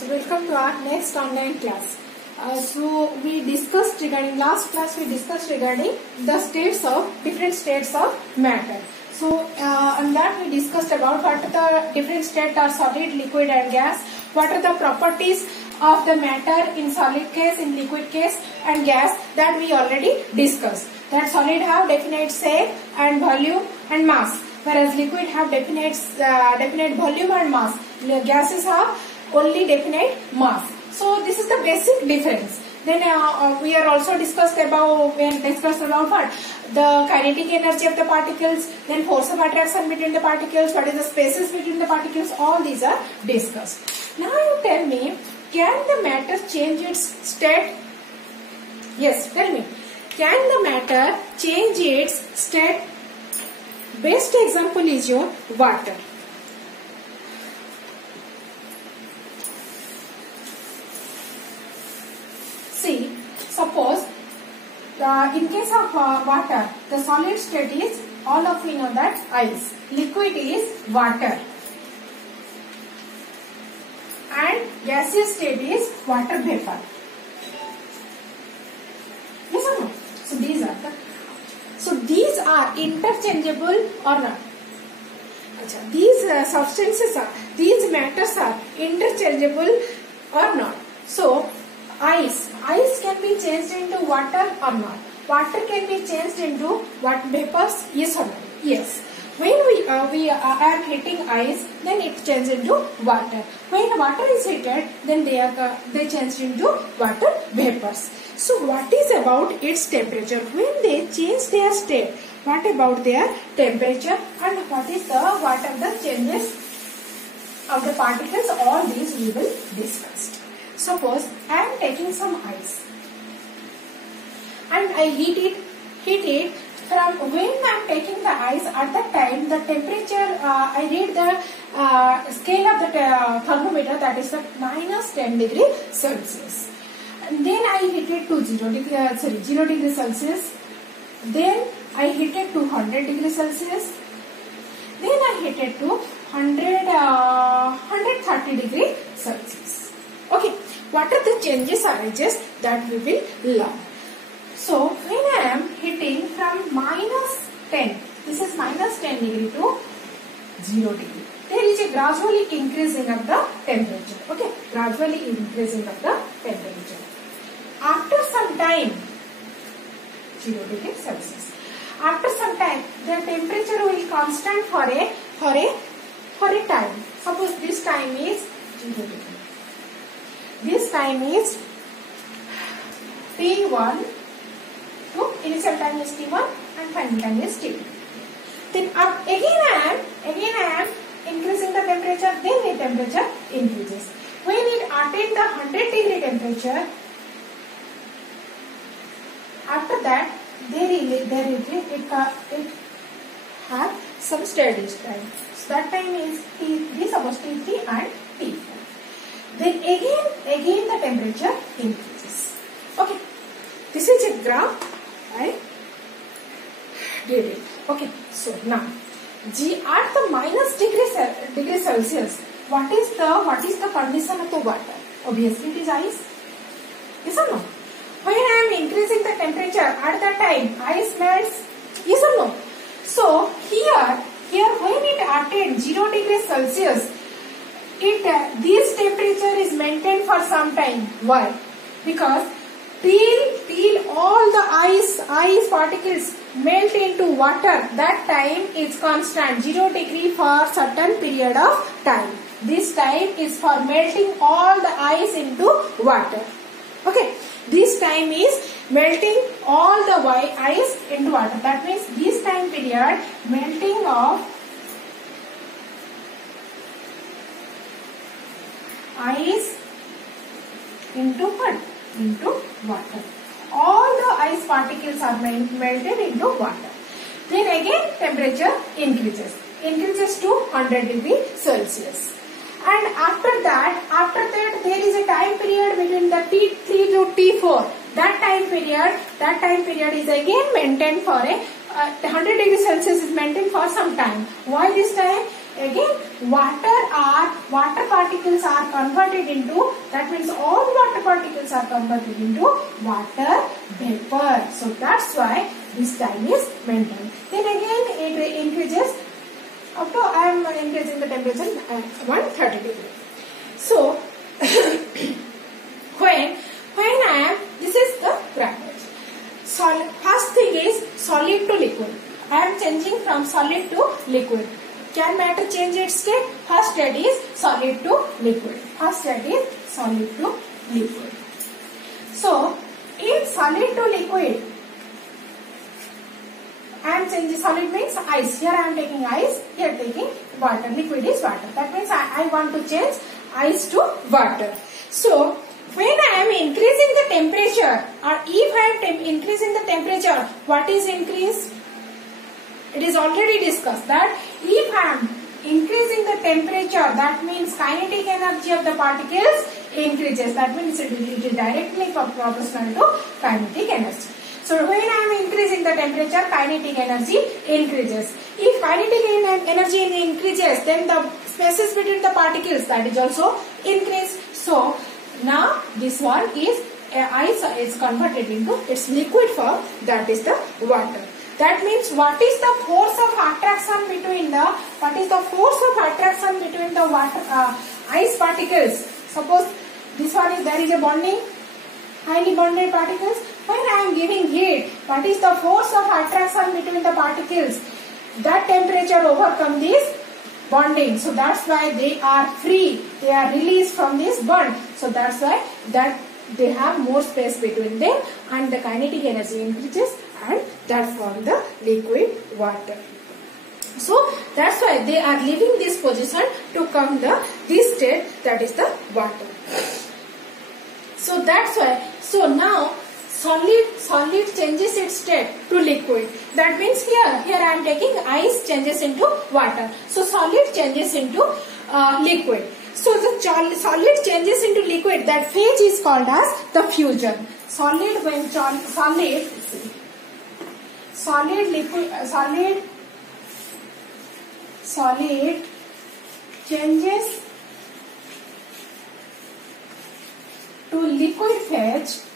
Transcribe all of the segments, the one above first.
So welcome to our next online class. So we discussed regarding last class. We discussed regarding the states of different states of matter. So on that we discussed about what are the different states are solid, liquid, and gas. What are the properties of the matter in solid case, in liquid case, and gas that we already discussed. That solid have definite shape and volume and mass, whereas liquid have definite volume and mass. Gases have only definite mass. So this is the basic difference. Then we are also discussed about what the kinetic energy of the particles, then force of attraction between the particles, what is the spaces between the particles. All these are discussed. Now you tell me, can the matter change its state? Yes, tell me. Can the matter change its state? Best example is your water. See, suppose in case of water, the solid state is, all of we know that, ice. Liquid is water. And gaseous state is water vapor. Yes or no? So these are interchangeable or not? These substances are, these matters are interchangeable or not? So ice can be changed into water or not? Water can be changed into what vapors? Yes or no? Yes. When we are heating ice, then it changes into water. When water is heated, then they change into water vapors. So what is about its temperature? When they change their state, what about their temperature, and what are the changes of the particles? All these we will discuss. Suppose I am taking some ice and I heat it. From when I am taking the ice, at that time the temperature, I read the scale of the thermometer, that is the minus 10 degree Celsius. And then I heat it to 0 degree Celsius. Then I heat it to 100 degree Celsius. Then I heat it to 130 degree Celsius. Okay, what are the changes arises that we will learn. So when I am heating from minus 10, this is minus 10 degree to 0 degree. There is a gradually increasing of the temperature. Okay, gradually increasing of the temperature. After some time, 0 degree Celsius. After some time, the temperature will constant for a time. Suppose this time is 0 degree. This time is T1 to initial time is T1 and final time is T2. Then again I am increasing the temperature, then the temperature increases. When it attains the 100 degree temperature, after that it has some steady time. So that time is suppose T3 and T4. Then again the temperature increases. Okay, this is a graph I did it. Okay, so now at the minus degree Celsius, what is the condition of the water? Obviously it is ice. Yes or no? When I am increasing the temperature, at that time ice melts. Yes or no? So here when it attains 0 degree Celsius, this temperature is maintained for some time. Why? Because till all the ice particles melt into water, that time is constant 0 degree for certain period of time. This time is for melting all the ice into water. Okay, this time is melting all the ice into water. That means this time period, melting of ice into what? Into water. All the ice particles are melted into water. Then again temperature increases to 100 degree Celsius. And after that there is a time period between the T3 to T4. That time period is again maintained for 100 degree Celsius is maintained for some time. Why this time? Again, water particles are converted into, that means all water particles are converted into water vapor. So that's why this time is maintained. Then again it increases up to, I am increasing the temperature 130 degree. So when I am, this is the bracket. First thing is solid to liquid. I am changing from solid to liquid. Can matter change its state? First state is solid to liquid. First state is solid to liquid. So in solid to liquid, I am changing, solid means ice. Here I am taking ice, here taking water. Liquid is water. That means I want to change ice to water. So when I am increasing the temperature, or if I am increasing the temperature, what is increased? It is already discussed that if I am increasing the temperature, that means kinetic energy of the particles increases. That means it is directly proportional to kinetic energy. So when I am increasing the temperature, kinetic energy increases. If kinetic energy increases, then the spaces between the particles, that is also increase. So now this one is ice is converted into its liquid form, that is the water. That means what is the force of attraction between the water ice particles? Suppose this one is, there is a bonding, highly bonded particles. When I am giving heat, what is the force of attraction between the particles? That temperature overcome this bonding. So that's why they are free. They are released from this bond. So that's why that they have more space between them, and the kinetic energy increases, and that form the liquid water. So that's why they are leaving this position to come this state, that is the water. So that's why, so now solid changes its state to liquid. That means here I am taking ice, changes into water. So solid changes into liquid. So the solid changes into liquid, that phase is called as the fusion. Solid changes to liquid phase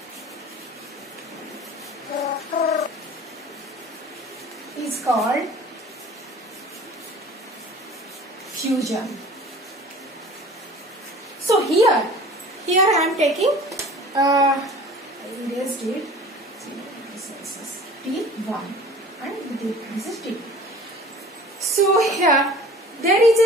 is called fusion. So here I am taking I erased it, T1 and this is T2. So here there is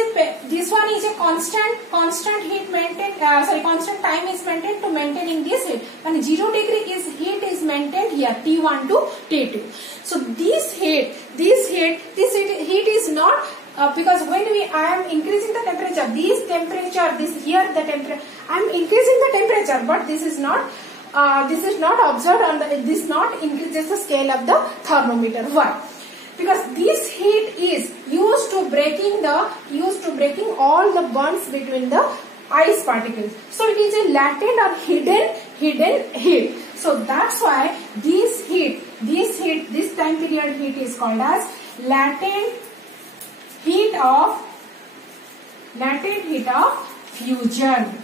this one is a constant heat maintained, constant time is maintained to maintaining this heat, and 0 degree is heat is maintained here, T1 to T2. So this heat is not because when I am increasing the temperature, I am increasing the temperature, but this is not observed on this not increases the scale of the thermometer. Why? Because this heat is used to breaking all the bonds between the ice particles. So it is a latent or hidden heat. So that's why this time period heat is called as latent heat of fusion.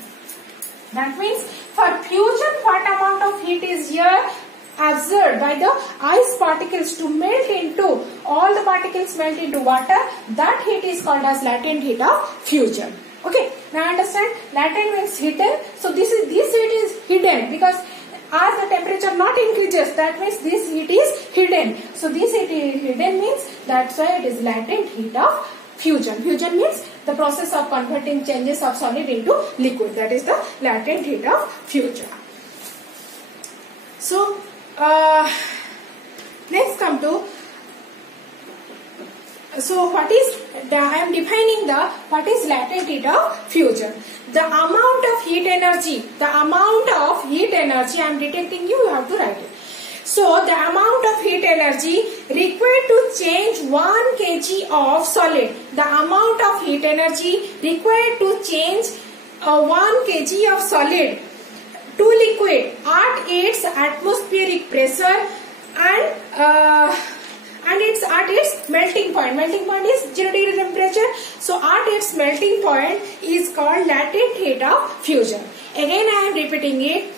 That means for fusion, what amount of heat is here absorbed by the ice particles to melt into, all the particles melt into water, that heat is called as latent heat of fusion. Okay, now understand, latent means hidden. So this heat is hidden because as the temperature not increases, that means this heat is hidden. So this heat is hidden means that's why it is latent heat of fusion. Fusion means the process of converting changes of solid into liquid. That is the latent heat of fusion. So next come to, so what is I am defining what is latent heat of fusion. The amount of heat energy I am detecting, you have to write it. So the amount of heat energy required to change 1 kg of solid, the amount of heat energy required to change 1 kg of solid to liquid at its atmospheric pressure and and it's at its melting point. Melting point is 0 degree temperature. So at its melting point is called latent heat of fusion. Again I am repeating it.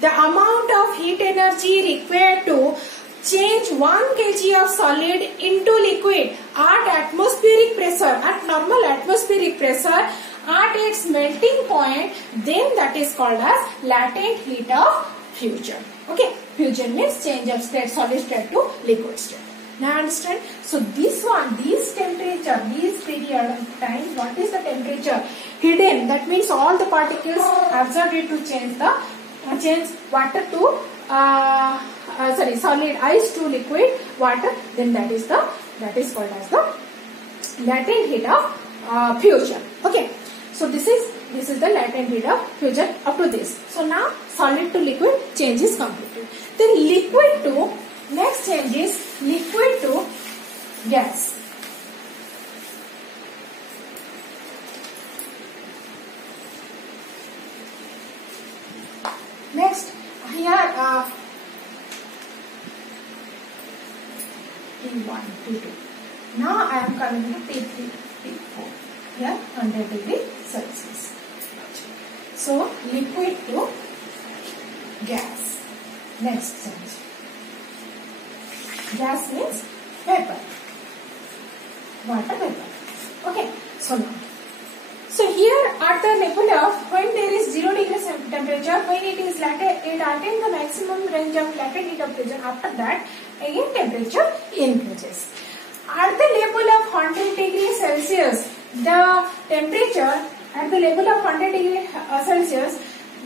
The amount of heat energy required to change 1 kg of solid into liquid at atmospheric pressure, at normal atmospheric pressure, at its melting point, then that is called as latent heat of fusion. Okay, fusion means change of state, solid state to liquid state. Now understand? So this one, this temperature, this period of time, what is the temperature? Hidden, that means all the particles absorbed it to change water to solid ice to liquid water, then that is called as the latent heat of fusion. Okay, so this is the latent heat of fusion up to this. So now solid to liquid change is completed. Then liquid to, next change is liquid to gas. Next here T1, T2. Now I am coming to T3, T4. Here 100 degree Celsius. So liquid to gas. Next change. Gas means vapor. Water vapor. Okay. So now. So here at the level of, when there is 0 degree temperature, when it is latent, it attains the maximum range of latent heat of fusion. After that, again temperature increases. At the level of 100 degree Celsius, the temperature at the level of 100 degree Celsius,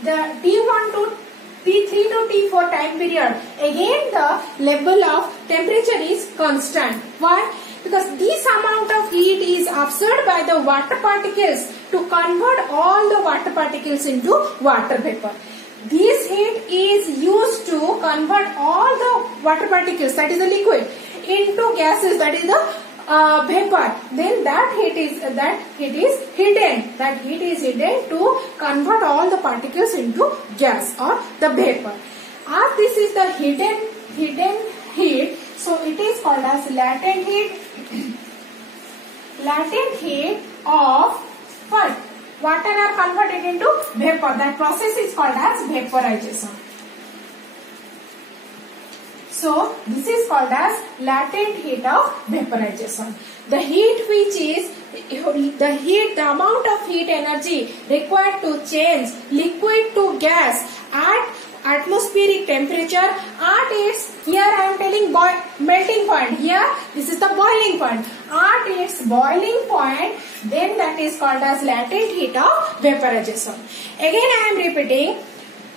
the T1 to T3 to T4 time period, again the level of temperature is constant. Why? Because this amount of heat is absorbed by the water particles to convert all the water particles into water vapor. This heat is used to convert all the water particles, that is the liquid, into gases, that is the vapor. Then that heat is hidden. That heat is hidden to convert all the particles into gas or the vapor. As this is the hidden heat, so it is called as latent heat. Latent heat of what? Water are converted into vapor. That process is called as vaporization. So this is called as latent heat of vaporization. The heat which is the amount of heat energy required to change liquid to gas at atmospheric temperature at its, here I am telling melting point, here this is the boiling point, at its boiling point, then that is called as latent heat of vaporization. Again I am repeating,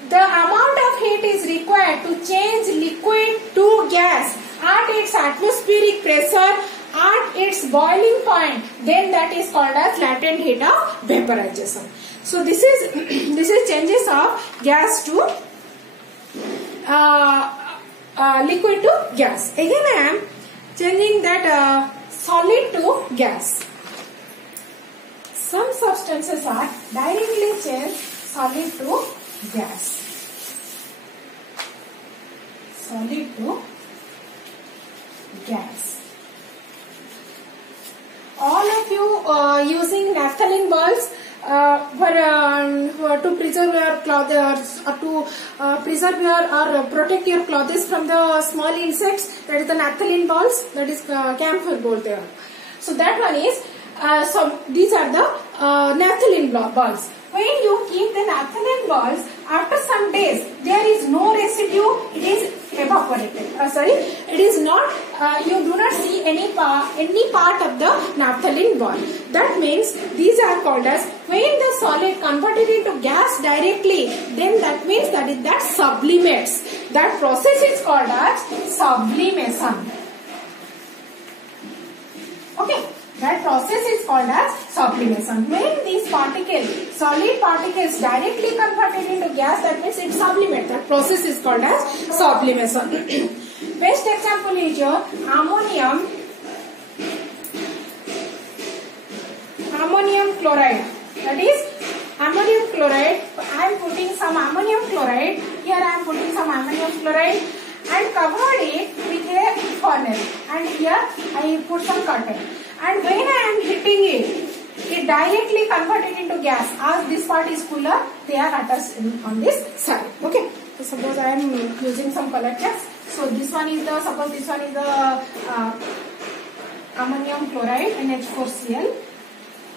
the amount of heat is required to change liquid to gas at its atmospheric pressure at its boiling point, then that is called as latent heat of vaporization. So this is changes of gas to liquid to gas. Again I am changing that solid to gas. Some substances are directly changed solid to gas. Solid to gas. All of you using naphthalene balls to preserve your clothes or to preserve your or protect your clothes from the small insects, that is the naphthalene balls, that is camphor ball there. So that one is so these are the naphthalene balls. When you keep the naphthalene balls, after some days there is no residue, it is evaporated. It is not. You do not see any part of the naphthalene ball. That means these are called as, when the solid converted into gas directly, then that means that sublimates. That process is called as sublimation. Okay. That process is called as sublimation. When these solid particles directly converted into gas, that means it sublimates. That process is called as sublimation. Best example is your ammonium chloride. That is ammonium chloride. I am putting some ammonium chloride. Here I am putting some ammonium chloride. and covered it with a funnel, and here I put some curtain, and when I am hitting it directly converted into gas. As this part is cooler, they are attached on this side. Okay. So suppose I am using some color gas. So this one is the, suppose this one is the ammonium chloride NH4Cl.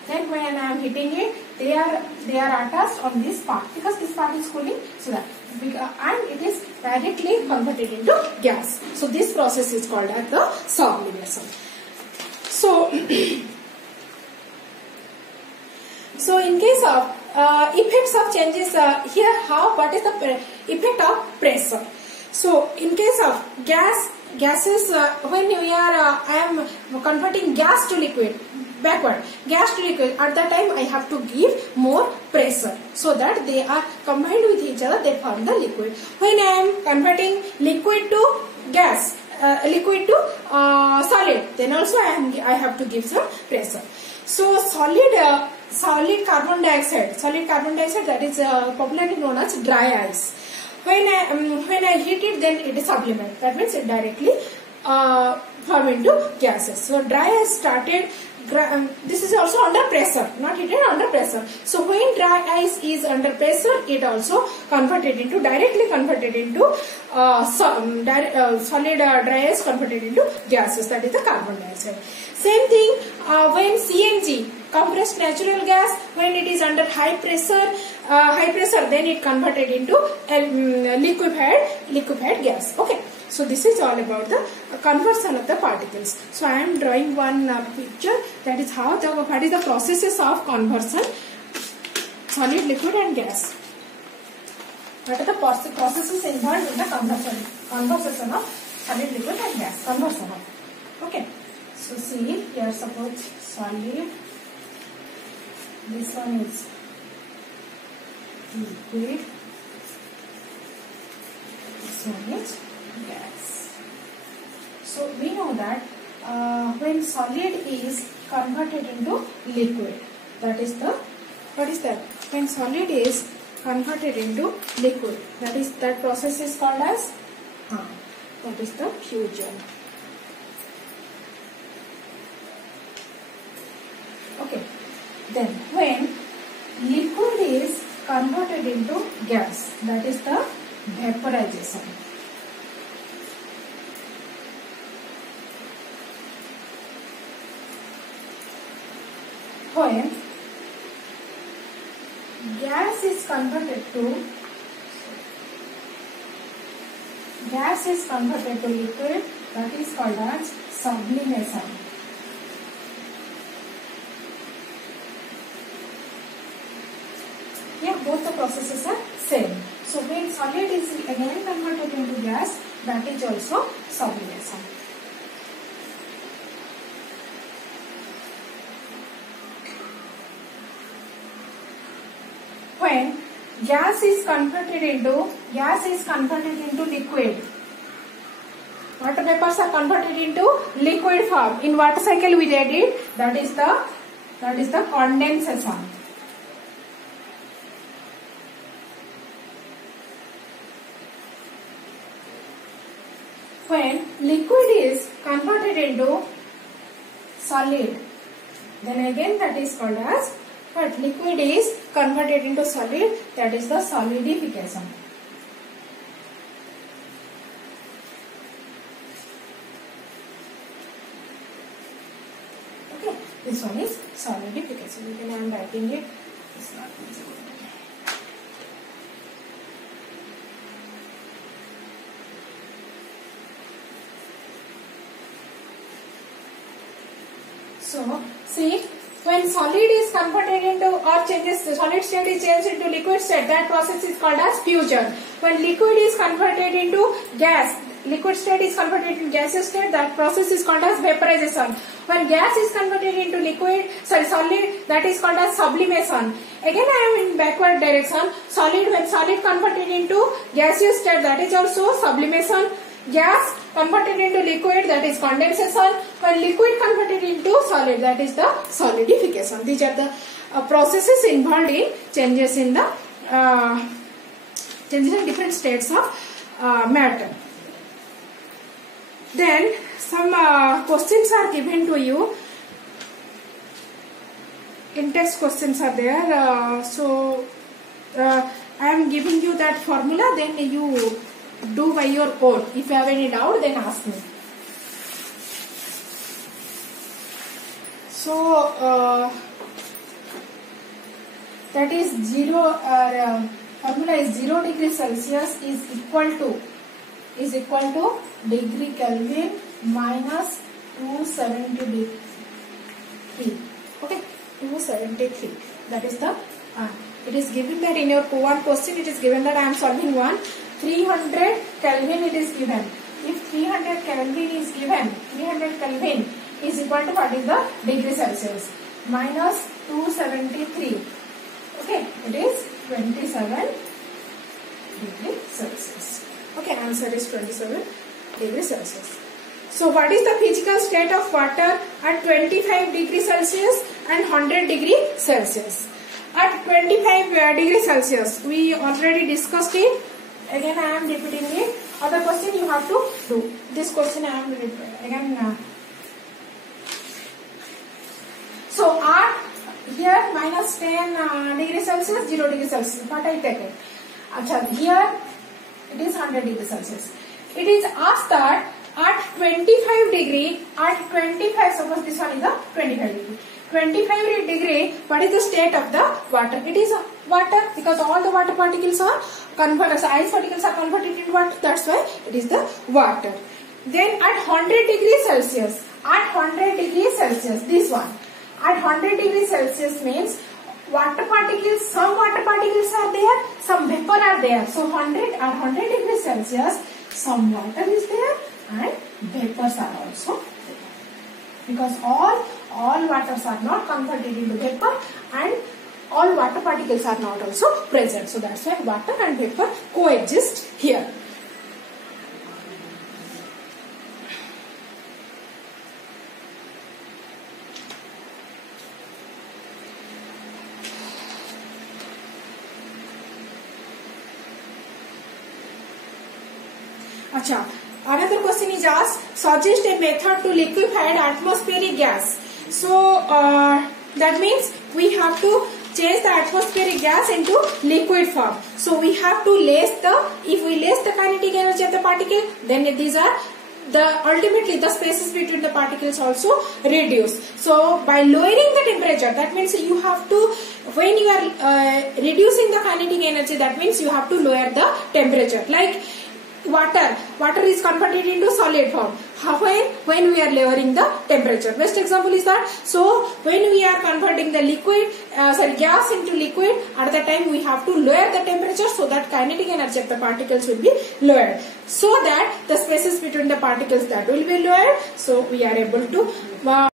Then when I am hitting it, they are attached on this part because this part is cooling, so that and it is directly converted into gas. So this process is called as the sublimation. So so in case of effects of changes here, what is the effect of pressure? So in case of gases, when we are I am converting gas to liquid, backward gas to liquid, at that time I have to give more pressure so that they are combined with each other, they form the liquid. When I am converting liquid to gas, liquid to solid, then also I have to give some pressure. So solid carbon dioxide, that is popularly known as dry ice. When I heat it, then it is sublimate. That means it directly form into gases. So dry ice started. This is also under pressure, not heated, under pressure. So when dry ice is under pressure, it also directly converted into solid dry ice converted into gases. That is the carbon dioxide. Same thing when CNG, compressed natural gas, when it is under high pressure, then it converted into liquefied gas. Okay. So this is all about the conversion of the particles. So I am drawing one picture, that is what is the processes of conversion, solid, liquid and gas. What are the processes involved in the conversion of solid, liquid and gas, conversion of. Okay. So see here, suppose solid, this one is liquid, this one is gas. So we know that when solid is converted into liquid, that is the, what is that? When solid is converted into liquid, that process is called as that is the fusion. Okay. Then when liquid is converted into gas, that is the vaporization. When gas is converted to liquid, that is called as sublimation. Yeah, both the processes are same. So when solid is again converted into gas, that is also sublimation. When gas is converted into liquid, water vapors are converted into liquid form. In water cycle we did it, that is the condensation. When liquid is converted into solid, then again that is called as, but liquid is converted into solid, that is the solidification. Okay, this one is solidification. Again I am writing it. It's not visible. So see, when solid is converted into or changes, the solid state is changed into liquid state, that process is called as fusion. When liquid is converted into gas, liquid state is converted into gaseous state, that process is called as vaporization. When gas is converted into solid, that is called as sublimation. Again I am in backward direction. When solid converted into gaseous state, that is also sublimation. Gas converted into liquid, that is condensation. When liquid converted into solid, that is the solidification. These are the processes involved in changes in different states of matter. Then some questions are given to you. In-text questions are there. So I am giving you that formula. Then you do by your own. If you have any doubt, then ask me. So that is formula is 0 degree Celsius is equal to degree Kelvin minus 273. Okay, 273. That is the it is given that in your one question it is given that I am solving one. 300 Kelvin it is given. If 300 Kelvin is given, 300 Kelvin is equal to what is the degree Celsius? Minus 273. Okay, it is 27 degree Celsius. Okay, answer is 27 degree Celsius. So what is the physical state of water at 25 degree Celsius and 100 degree Celsius? At 25 degree Celsius, we already discussed it. Again, I am repeating it. Other question you have to do. This question I am again. So at here minus 10 degree Celsius, 0 degree Celsius. What I take it? Achha, here it is 100 degree Celsius. It is asked that at 25 degree, suppose this one is the 25 degree. 25 degree, what is the state of the water? It is water because all the water particles are converted, ice particles are converted into water. That's why it is the water. Then at 100 degrees Celsius, this one. At 100 degrees Celsius means water particles, some water particles are there, some vapor are there. So at 100 degrees Celsius, some water is there and vapors are also there. Because all waters are not converted into vapor and all water particles are not also present. So that's why water and vapor coexist here. Achha, another question is asked, suggest a method to liquefy atmospheric gas. So that means we have to change the atmospheric gas into liquid form. So we have to if we less the kinetic energy of the particle, then these are ultimately the spaces between the particles also reduce. So by lowering the temperature, that means you have to, when you are reducing the kinetic energy, that means you have to lower the temperature. Like water is converted into solid form. When we are lowering the temperature. Best example is that, so when we are converting the gas into liquid, at that time we have to lower the temperature so that kinetic energy of the particles will be lowered. So that the spaces between the particles that will be lowered, so we are able to